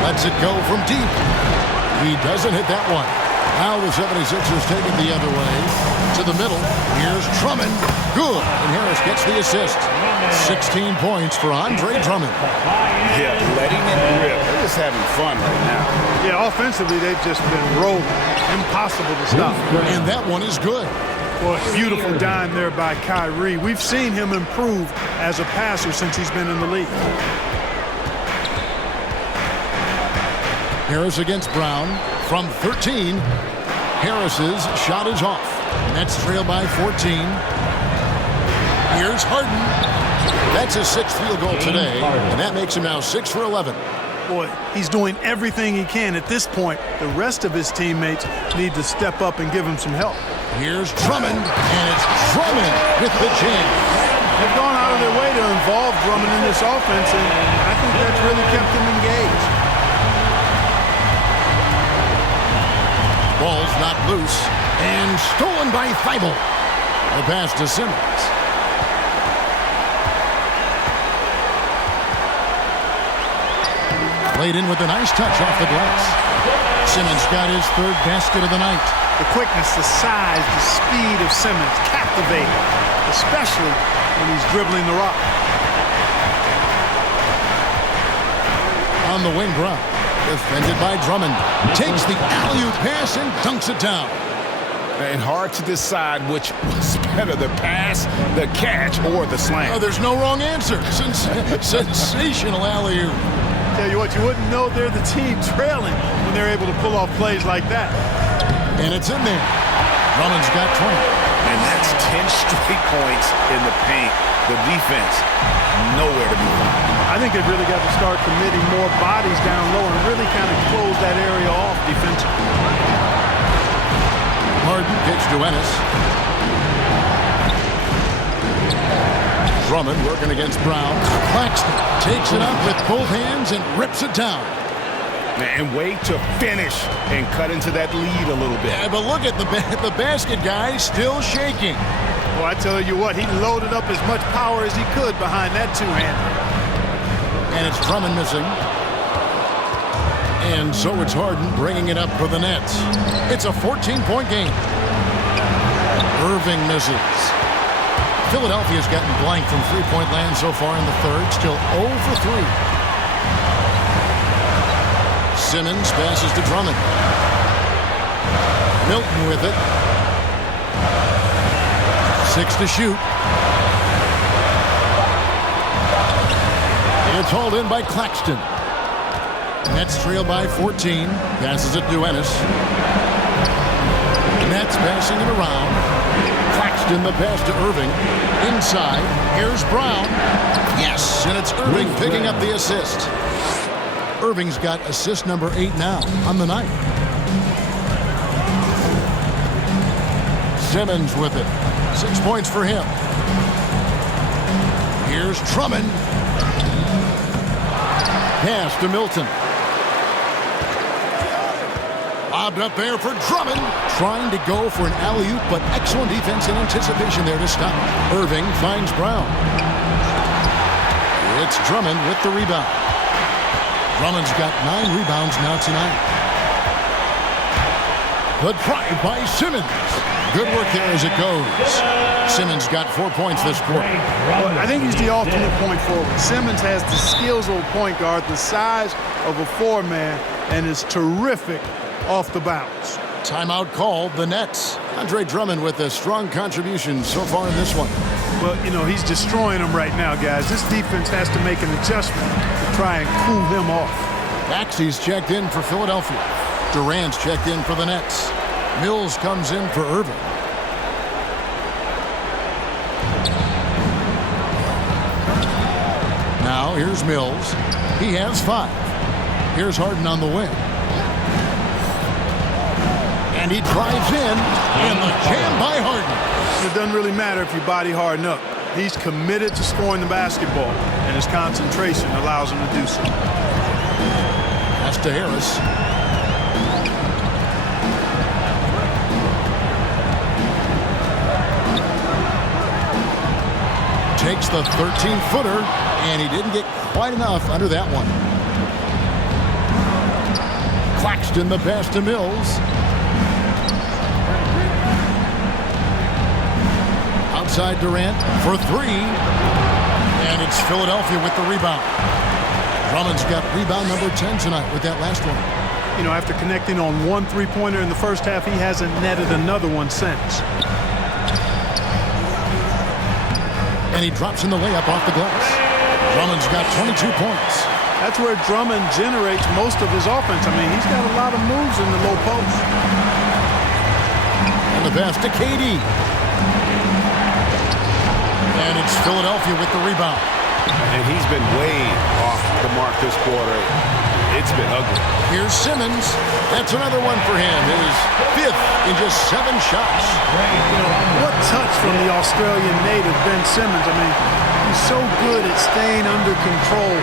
Lets it go from deep. He doesn't hit that one. Now the 76ers take it the other way. To the middle. Here's Drummond. Good. And Harris gets the assist. 16 points for Andre Drummond. Yeah, letting it rip. They're just having fun right now. Yeah, offensively, they've just been rolling. Impossible to stop. And that one is good. Boy, beautiful dime there by Kyrie. We've seen him improve as a passer since he's been in the league. Harris against Brown from 13. Harris's shot is off. Nets trail by 14. Here's Harden. That's his 6th field goal today, and that makes him now 6 for 11. Boy, he's doing everything he can. At this point, the rest of his teammates need to step up and give him some help. Here's Drummond, and it's Drummond with the jam. They've gone out of their way to involve Drummond in this offense, and I think that's really kept him engaged. Ball's not loose, and stolen by Thybulle. The pass to Simmons. Played in with a nice touch off the glass. Simmons got his 3rd basket of the night. The quickness, the size, the speed of Simmons captivating, especially when he's dribbling the rock. On the wing, Brown. Defended by Drummond. Takes the alley-oop pass and dunks it down. And hard to decide which was better, the pass, the catch, or the slam. Oh, there's no wrong answer. Sensational alley-oop. Tell you what, you wouldn't know they're the team trailing when they're able to pull off plays like that. And it's in there. Drummond's got 20. And that's 10 straight points in the paint. The defense, nowhere to be found. I think they've really got to start committing more bodies down low and really kind of close that area off defensively. Harden pitch to Ennis. Drummond working against Brown. Claxton takes it up with both hands and rips it down. And wait to finish and cut into that lead a little bit. Yeah, but look at the basket guy still shaking. Well, I tell you what, he loaded up as much power as he could behind that two-hander. And it's Drummond missing. And so it's Harden bringing it up for the Nets. It's a 14-point game. Irving misses. Philadelphia's gotten blank from three-point land so far in the 3rd. Still 0 for 3. Simmons passes to Drummond. Milton with it. 6 to shoot. It's hauled in by Claxton. Nets trail by 14. Passes it to Ennis. Nets passing it around. Claxton the pass to Irving. Inside. Here's Brown. Yes, and it's Irving picking up the assist. Irving's got assist number 8 now on the night. Simmons with it. 6 points for him. Here's Drummond. Pass to Milton. Lobbed up there for Drummond. Trying to go for an alley-oop, but excellent defense and anticipation there to stop. Irving finds Brown. It's Drummond with the rebound. Drummond's got 9 rebounds now tonight. The drive by Simmons. Good work there as it goes. Simmons got 4 points this quarter. Well, I think he's the ultimate point forward. Simmons has the skills of a point guard, the size of a four-man, and is terrific off the bounce. Timeout called, the Nets. Andre Drummond with a strong contribution so far in this one. Well, you know, he's destroying them right now, guys. This defense has to make an adjustment to try and cool them off. Maxey's checked in for Philadelphia. Durant's checked in for the Nets. Mills comes in for Irving. Now here's Mills. He has 5. Here's Harden on the wing. And he drives in the jam by Harden. It doesn't really matter if you body Harden up. He's committed to scoring the basketball, and his concentration allows him to do so. Pass to Harris. Takes the 13-footer, and he didn't get quite enough under that one. Claxton the pass to Mills. Outside Durant for 3. And it's Philadelphia with the rebound. Drummond's got rebound number 10 tonight with that last one. You know, after connecting on 1 3-pointer in the first half, he hasn't netted another one since. And he drops in the layup off the glass. Drummond's got 22 points. That's where Drummond generates most of his offense. I mean, he's got a lot of moves in the low post. And the pass to KD. And it's Philadelphia with the rebound. And he's been way off the mark this quarter. It's been ugly. Here's Simmons. That's another one for him. His 5th in just 7 shots. You know, what touch from the Australian native, Ben Simmons. I mean, he's so good at staying under control,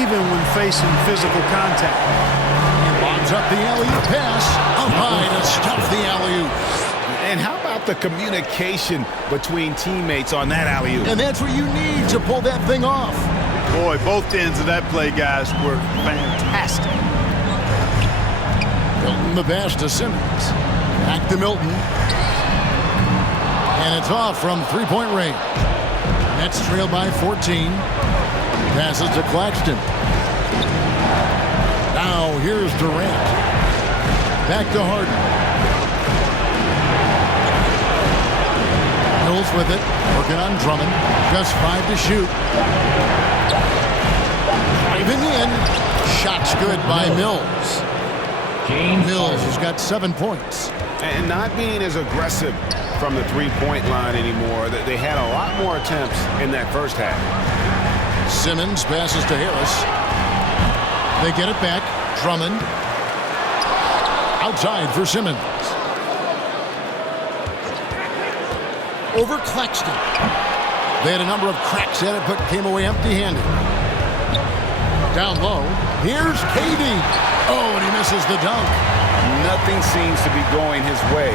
even when facing physical contact. He lobs up the alley-oop pass. Up high to stuff the alley-oop. And how about the communication between teammates on that alley-oop? And that's what you need to pull that thing off. Boy, both ends of that play, guys, were fantastic. Milton the pass to Simmons. Back to Milton. And it's off from 3-point range. Nets trailed by 14. Passes to Claxton. Now here's Durant. Back to Harden. Mills with it. Working on Drummond. Just 5 to shoot. Driving in. Shot's good by Mills. Mills has got 7 points. And not being as aggressive from the 3-point line anymore. They had a lot more attempts in that first half. Simmons passes to Harris. They get it back. Drummond. Outside for Simmons. Over Claxton. They had a number of cracks at it, but came away empty-handed. Down low. Here's KD. Oh, and he misses the dunk. Nothing seems to be going his way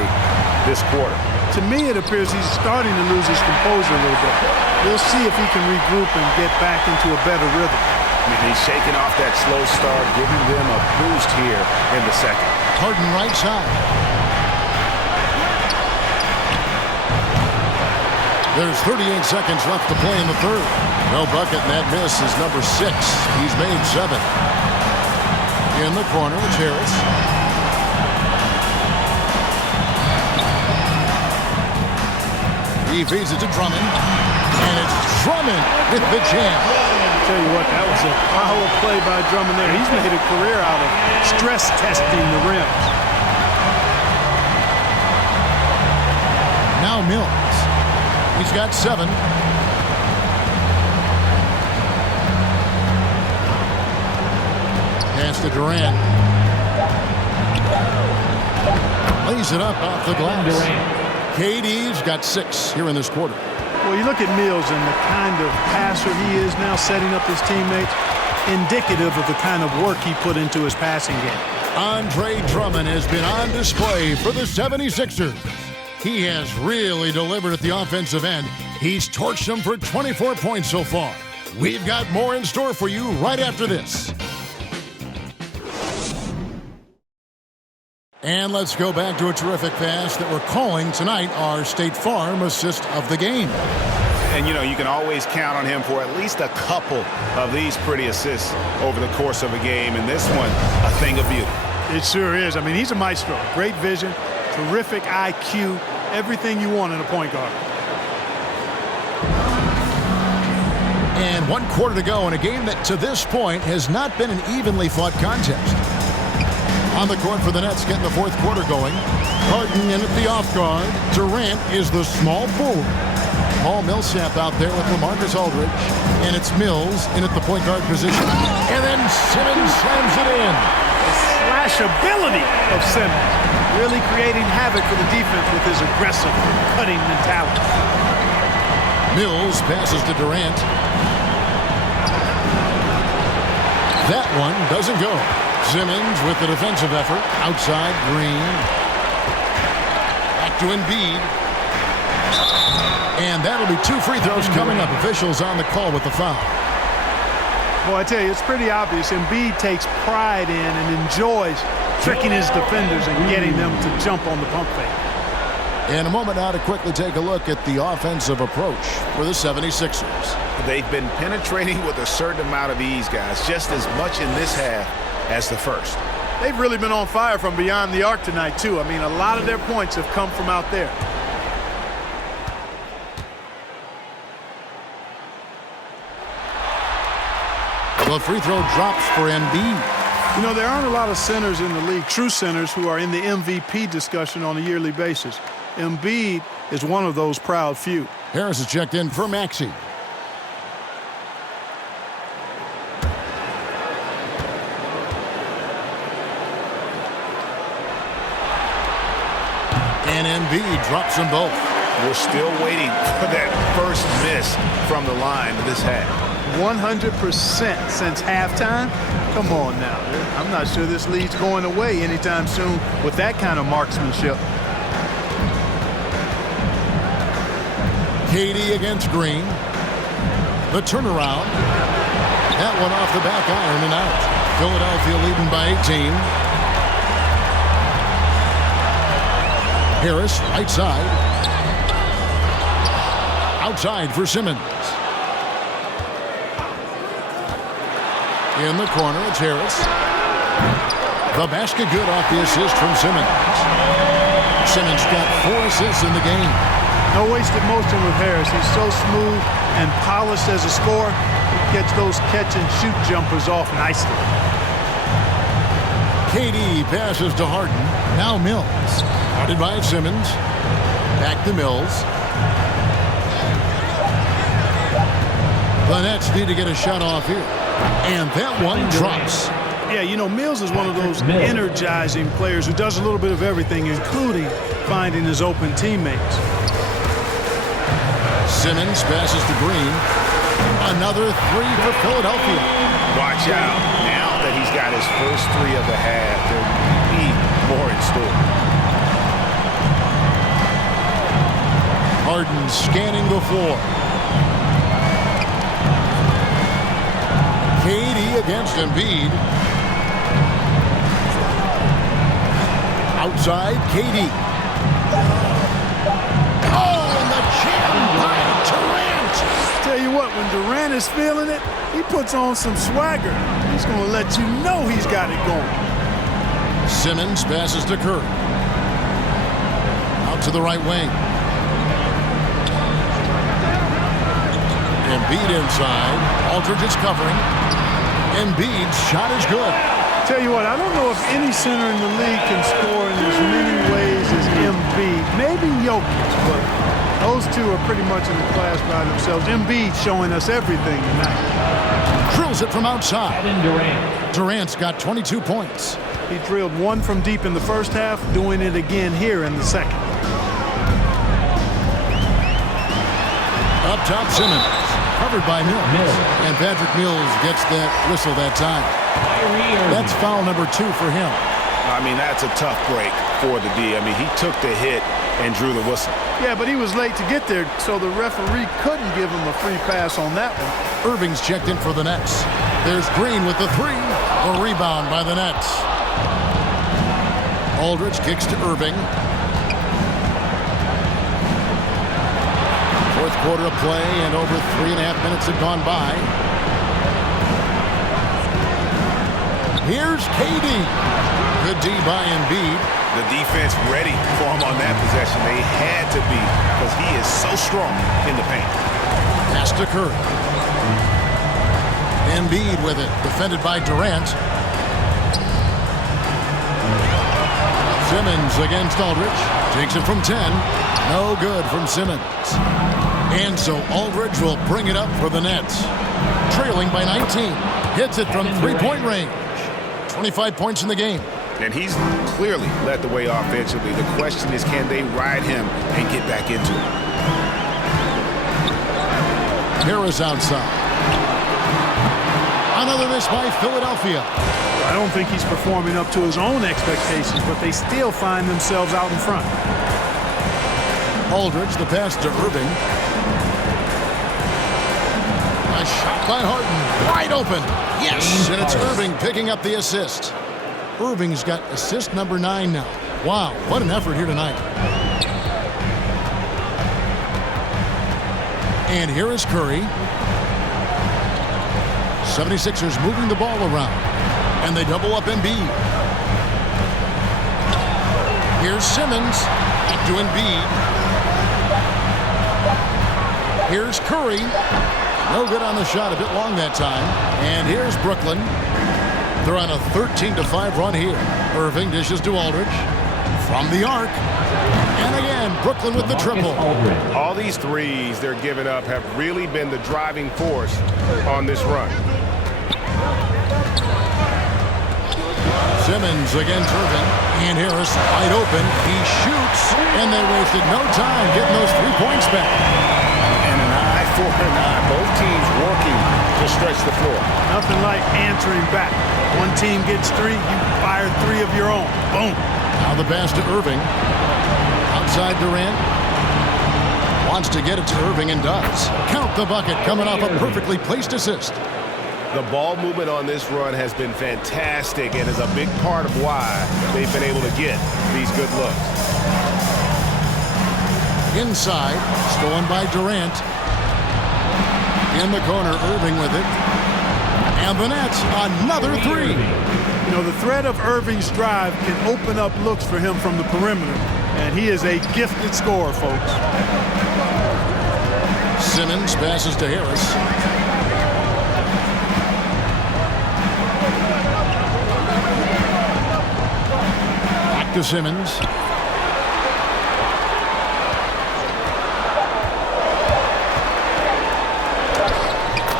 this quarter. To me, it appears he's starting to lose his composure a little bit. We'll see if he can regroup and get back into a better rhythm. I mean, he's shaking off that slow start, giving them a boost here in the second. Harden right side. There's 38 seconds left to play in the third. No bucket, and that miss is number 6. He's made 7. In the corner, it's Harris. He feeds it to Drummond. And it's Drummond with the jam. I'll tell you what, that was a power play by Drummond there. He's made a career out of stress testing the rims. Now Mills. He's got 7. Pass to Durant. Lays it up off the glass. KD's got 6 here in this quarter. Well, you look at Mills and the kind of passer he is now, setting up his teammates, indicative of the kind of work he put into his passing game. Andre Drummond has been on display for the 76ers. He has really delivered at the offensive end. He's torched them for 24 points so far. We've got more in store for you right after this. And let's go back to a terrific pass that we're calling tonight our State Farm assist of the game. And, you know, you can always count on him for at least a couple of these pretty assists over the course of a game. And this one, a thing of beauty. It sure is. I mean, he's a maestro. Great vision, terrific IQ, everything you want in a point guard. And 1 quarter to go in a game that to this point has not been an evenly fought contest. On the court for the Nets, getting the 4th quarter going. Harden in at the off guard. Durant is the small forward. Paul Millsap out there with LaMarcus Aldridge. And it's Mills in at the point guard position. And then Simmons slams it in. The slashability of Simmons. Really creating havoc for the defense with his aggressive cutting mentality. Mills passes to Durant. That one doesn't go. Simmons with the defensive effort. Outside, Green. Back to Embiid. And that'll be 2 free throws coming up. Officials on the call with the foul. Well, I tell you, it's pretty obvious. Embiid takes pride in and enjoys tricking his defenders and getting them to jump on the pump fake. In a moment now to quickly take a look at the offensive approach for the 76ers. They've been penetrating with a certain amount of ease, guys, just as much in this half as the first. They've really been on fire from beyond the arc tonight, too. I mean, a lot of their points have come from out there. The free throw drops for Embiid. You know, there aren't a lot of centers in the league, true centers, who are in the MVP discussion on a yearly basis. Embiid is one of those proud few. Harris is checked in for Maxey. And Embiid drops them both. We're still waiting for that first miss from the line of this half. 100% since halftime? Come on now. I'm not sure this lead's going away anytime soon with that kind of marksmanship. KD against Green. The turnaround. That one off the back iron and out. Philadelphia leading by 18. Harris, right side. Outside for Simmons. In the corner, it's Harris. The basket good off the assist from Simmons. Simmons got 4 assists in the game. No wasted motion with Harris. He's so smooth and polished as a scorer. He gets those catch-and-shoot jumpers off nicely. KD passes to Harden. Now Mills. Guarded by Simmons. Back to Mills. The Nets need to get a shot off here. And that one drops. Yeah, you know, Mills is one of those energizing players who does a little bit of everything, including finding his open teammates. Simmons passes to Green. Another 3 for Philadelphia. Watch out. Now that he's got his first 3 of the half, there will be more in store. Harden scanning the floor. KD against Embiid. Outside, KD. Oh, and the jam by Durant. Tell you what, when Durant is feeling it, he puts on some swagger. He's going to let you know he's got it going. Simmons passes to Curry. Out to the right wing. Embiid inside. Aldridge is covering. Embiid's shot is good. Tell you what, I don't know if any center in the league can score in as many ways as Embiid. Maybe Jokic, but those two are pretty much in the class by themselves. Embiid showing us everything tonight. Drills it from outside. Durant's got 22 points. He drilled 1 from deep in the first half, doing it again here in the second. Up top, Simmons. Covered by Mills. And Patrick Mills gets that whistle that time. That's foul number 2 for him. I mean, that's a tough break for the D. I mean, he took the hit and drew the whistle. Yeah, but he was late to get there, so the referee couldn't give him a free pass on that one. Irving's checked in for the Nets. There's Green with the 3. A rebound by the Nets. Aldridge kicks to Irving. Fourth quarter of play, and over 3.5 minutes have gone by. Here's KD. Good D by Embiid. The defense ready for him on that possession. They had to be, because he is so strong in the paint. Pass to Curry. Embiid with it, defended by Durant. Simmons against Aldridge. Takes it from 10. No good from Simmons. And so Aldridge will bring it up for the Nets. Trailing by 19. Hits it from three-point range. 25 points in the game. And he's clearly led the way offensively. The question is, can they ride him and get back into it? Harris outside. Another miss by Philadelphia. I don't think he's performing up to his own expectations, but they still find themselves out in front. Aldridge, the pass to Irving. A shot by Harden. Wide open. Yes! And it's Irving picking up the assist. Irving's got assist number 9 now. Wow, what an effort here tonight. And here is Curry. 76ers moving the ball around. And they double up Embiid. Here's Simmons. Back to Embiid. Here's Curry. No good on the shot. A bit long that time. And here's Brooklyn. They're on a 13-5 run here. Irving dishes to Aldridge. From the arc. And again, Brooklyn with the triple. All these threes they're giving up have really been the driving force on this run. Simmons against Irving. And Harris wide open. He shoots. And they wasted no time getting those 3 points back. And an eye for an eye. Both teams working to stretch the floor. Nothing like answering back. One team gets 3, you fire 3 of your own. Boom. Now the pass to Irving. Outside Durant. Wants to get it to Irving and does. Count the bucket coming off a perfectly placed assist. The ball movement on this run has been fantastic and is a big part of why they've been able to get these good looks. Inside, stolen by Durant. In the corner, Irving with it. And the Nets, another 3. You know, the threat of Irving's drive can open up looks for him from the perimeter. And he is a gifted scorer, folks. Simmons passes to Harris. Back to Simmons.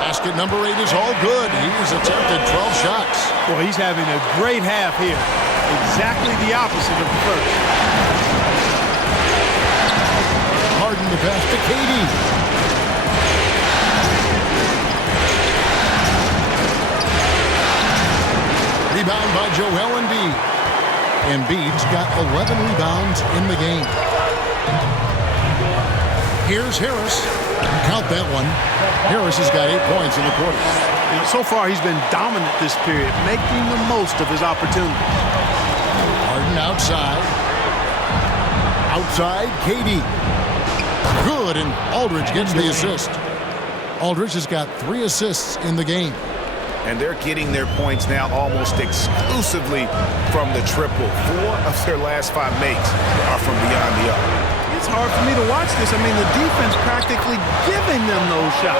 Basket number 8 is all good. He's attempted 12 shots. Well, he's having a great half here. Exactly the opposite of the first. Harden the pass to KD. Rebound by Joel Embiid. Embiid's got 11 rebounds in the game. Here's Harris. Count that one. Harris has got 8 points in the quarter. You know, so far he's been dominant this period, making the most of his opportunities. Harden outside. Outside, KD. Good, and Aldridge gets the assist. Aldridge has got 3 assists in the game. And they're getting their points now almost exclusively from the triple. 4 of their last 5 makes are from beyond the arc. It's hard for me to watch this. I mean, the defense practically giving them those shots.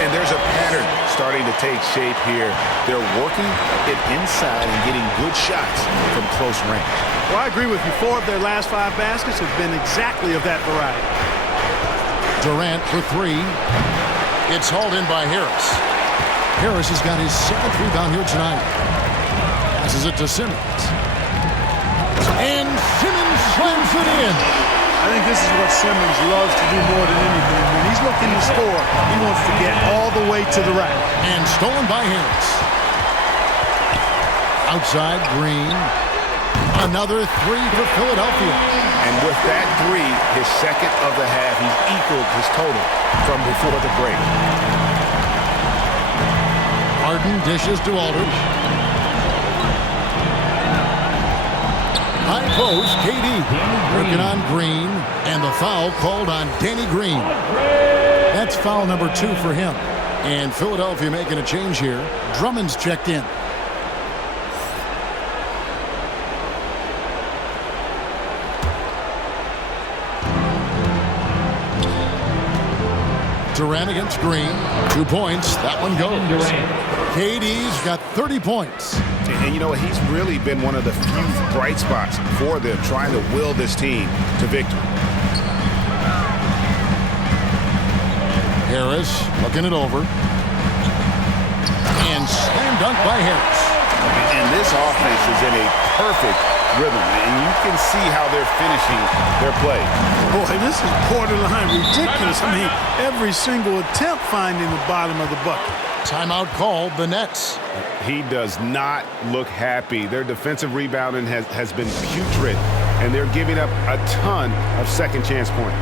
And there's a pattern starting to take shape here. They're working it inside and getting good shots from close range. Well, I agree with you. 4 of their last 5 baskets have been exactly of that variety. Durant for 3. It's hauled in by Harris. Harris has got his 7th rebound here tonight. Passes it to Simmons. And Simmons slams it in. I think this is what Simmons loves to do more than anything. When he's looking to score, he wants to get all the way to the rack. And stolen by Harris. Outside, Green. Another 3 for Philadelphia. And with that 3, his second of the half, he's equaled his total from before the break. Harden dishes to Aldridge. High post, KD. Working on Green, and the foul called on Danny Green. That's foul number 2 for him. And Philadelphia making a change here. Drummond's checked in. Durant against Green. 2 points. That one goes. KD's got 30 points. And you know what? He's really been one of the few bright spots for them, trying to will this team to victory. Harris looking it over. And slam dunk by Harris. And this offense is in a perfect rhythm, and you can see how they're finishing their play. Boy, this is borderline ridiculous. I mean, every single attempt finding the bottom of the bucket. Timeout called the Nets. He does not look happy. Their defensive rebounding has been putrid, and they're giving up a ton of second chance points.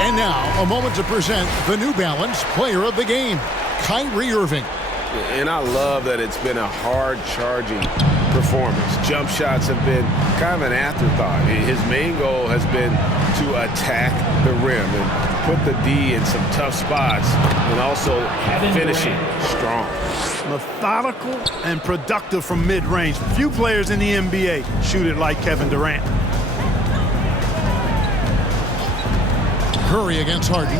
And now, a moment to present the New Balance Player of the Game, Kyrie Irving. And I love that it's been a hard-charging performance. Jump shots have been kind of an afterthought. His main goal has been to attack the rim and put the D in some tough spots, and also finishing strong. Methodical and productive from mid-range. Few players in the NBA shoot it like Kevin Durant. Curry against Harden.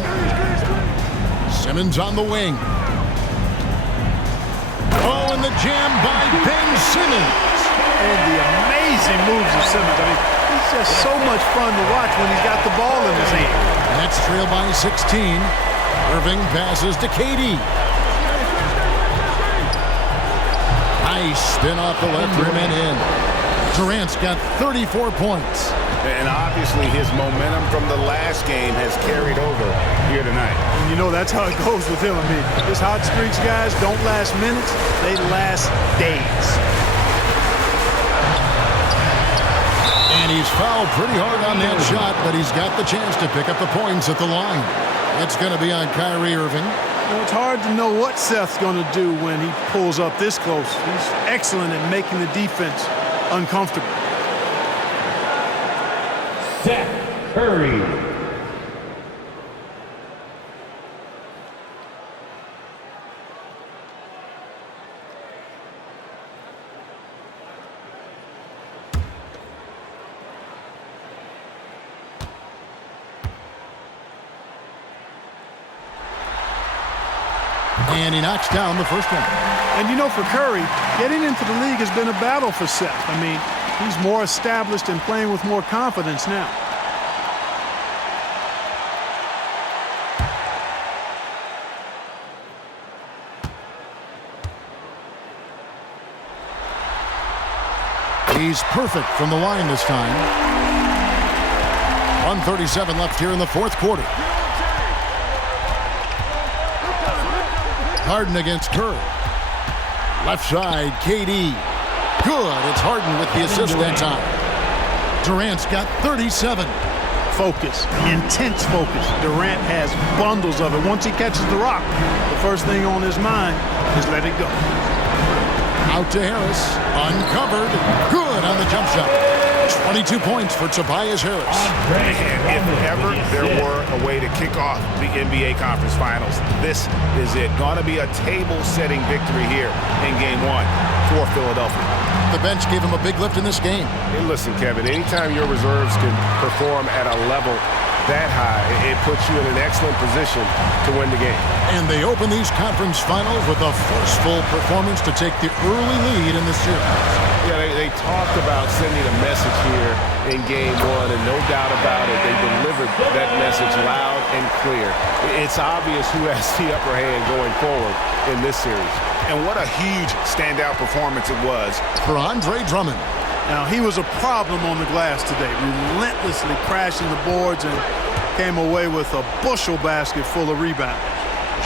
Simmons on the wing. Oh, and the jam by Ben Simmons. And the amazing moves of Simmons. I mean, he's just so much fun to watch when he's got the ball in his hand. Nets trail by 16. Irving passes to KD. Nice spin off the left rim and in. Durant's got 34 points. And obviously his momentum from the last game has carried over here tonight. And you know that's how it goes with him. I mean, his hot streaks, guys, don't last minutes. They last days. And he's fouled pretty hard on that shot, but he's got the chance to pick up the points at the line. It's going to be on Kyrie Irving. You know, it's hard to know what Seth's going to do when he pulls up this close. He's excellent at making the defense uncomfortable. Seth Curry. And he knocks down the first one. And you know, for Curry, getting into the league has been a battle for Seth. I mean, he's more established and playing with more confidence now. He's perfect from the line this time. 1:37 left here in the fourth quarter. Harden against Curry. Left side, KD. Good. It's Harden with the assist that time. Durant's got 37. Focus, intense focus. Durant has bundles of it. Once he catches the rock, the first thing on his mind is let it go. Out to Harris. Uncovered. Good on the jump shot. 22 points for Tobias Harris. And if ever there were a way to kick off the NBA Conference Finals, this is it. Gonna be a table-setting victory here in Game 1 for Philadelphia. The bench gave him a big lift in this game. Hey, listen, Kevin, anytime your reserves can perform at a level that high, it puts you in an excellent position to win the game. And they open these conference finals with a forceful performance to take the early lead in the series. Yeah, they talked about sending a message here in Game 1, and no doubt about it, they delivered that message loud and clear. It's obvious who has the upper hand going forward in this series. And what a huge standout performance it was for Andre Drummond. Now, he was a problem on the glass today, relentlessly crashing the boards and came away with a bushel basket full of rebounds.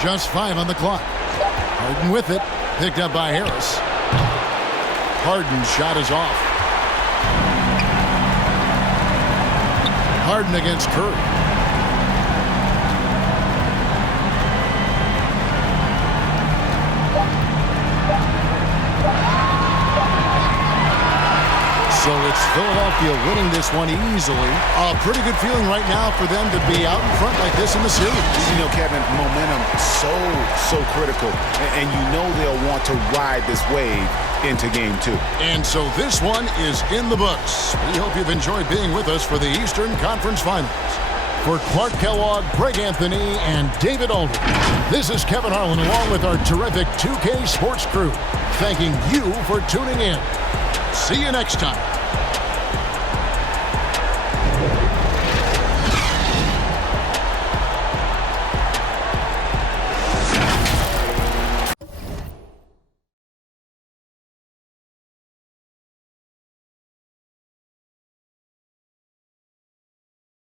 Just 5 on the clock. Harden with it, picked up by Harris. Harden's shot is off. Harden against Curry. Philadelphia winning this one easily. A pretty good feeling right now for them to be out in front like this in the series. You know, Kevin, momentum so critical. And you know they'll want to ride this wave into game 2. And so this one is in the books. We hope you've enjoyed being with us for the Eastern Conference Finals. For Clark Kellogg, Greg Anthony, and David Aldridge, this is Kevin Harlan along with our terrific 2K Sports crew, thanking you for tuning in. See you next time.